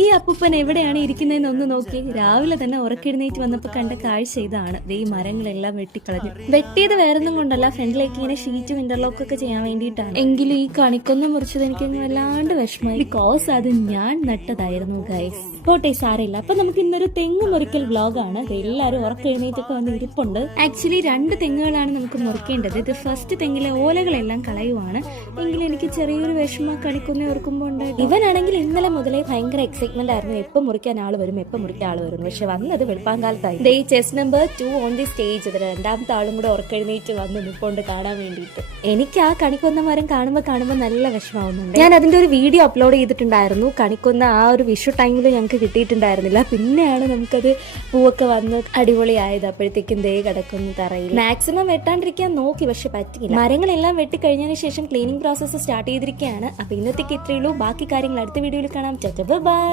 ഈ അപ്പൂപ്പൻ എവിടെയാണ് ഇരിക്കുന്നതെന്ന് ഒന്ന് നോക്കി. രാവിലെ തന്നെ ഉറക്കെഴുന്നേറ്റ് വന്നപ്പോ കണ്ട കാഴ്ച ഇതാണ്. ഈ മരങ്ങളെല്ലാം വെട്ടിക്കളഞ്ഞു. വെട്ടിയത് വേറൊന്നും കൊണ്ടല്ല, ഫ്രണ്ടിലേക്ക് ഇങ്ങനെ ഷീറ്റും ഇന്റർലോക്ക് ഒക്കെ ചെയ്യാൻ വേണ്ടിയിട്ടാണ്. എങ്കിലും ഈ കണിക്കൊന്നും മുറിച്ചത് എനിക്ക് വല്ലാണ്ട് വിഷമമായി. ബിക്കോസ് അത് ഞാൻ നട്ടതായിരുന്നു ഗൈസ്. പോട്ടെ, സാരമില്ല. അപ്പൊ നമുക്ക് ഇന്നൊരു തെങ്ങ് മുറിക്കൽ വ്ലോഗാണ്. എല്ലാവരും ഉറക്കെഴുന്നേറ്റൊക്കെ വന്ന് ഇരിപ്പുണ്ട്. ആക്ച്വലി 2 തെങ്ങുകളാണ് നമുക്ക് മുറിക്കേണ്ടത്. ഇത് ഫസ്റ്റ് തെങ്ങിലെ ഓലകളെല്ലാം കളയുവാണ്. എങ്കിലും എനിക്ക് ചെറിയൊരു വിഷമം കണിക്കൊന്ന ഓർക്കുമ്പോ ഉണ്ട്. ഇവനാണെങ്കിൽ ഇന്നലെ മുതലേ ഭയങ്കര എക്സൈറ്റ്മെന്റ് ആയിരുന്നു. എപ്പം മുറിക്കാൻ ആള് വരും, എപ്പം മുറിക്കാൻ ആള് വരും. പക്ഷെ വന്നത് വെളുപ്പാങ്കാലത്തായി. Chess number 2 on the stage. രണ്ടാമത്തെ ആളും കൂടെ ഉറക്കെഴുന്നേറ്റ് വന്ന് നിപ്പോണ്ട് കാണാൻ വേണ്ടിയിട്ട്. എനിക്ക് ആ കണിക്കൊന്ന മരം കാണുമ്പോൾ നല്ല വിഷമാവുന്നുണ്ട്. ഞാൻ അതിന്റെ ഒരു വീഡിയോ അപ്ലോഡ് ചെയ്തിട്ടുണ്ടായിരുന്നു. കണിക്കൊന്ന ആ ഒരു വിഷു ടൈമിൽ ഞങ്ങൾക്ക് കിട്ടിയിട്ടുണ്ടായിരുന്നില്ല. പിന്നെയാണ് നമുക്കത് പൂവൊക്കെ വന്ന് അടിപൊളിയായത്. അപ്പോഴത്തേക്കും ദേ കിടക്കുന്നു തറയിൽ. മാക്സിമം വെട്ടാണ്ടിരിക്കാൻ നോക്കി, പക്ഷെ പറ്റില്ല. മരങ്ങളെല്ലാം വെട്ടിക്കഴിഞ്ഞതിന് ശേഷം ക്ലീനിങ് പ്രോസസ്സ് സ്റ്റാർട്ട് ചെയ്തിരിക്കുകയാണ്. അപ്പൊ ഇന്നത്തേക്ക് ഇത്രയുള്ളൂ. ബാക്കി കാര്യങ്ങൾ അടുത്ത വീഡിയോയിൽ കാണാം. ബൈ.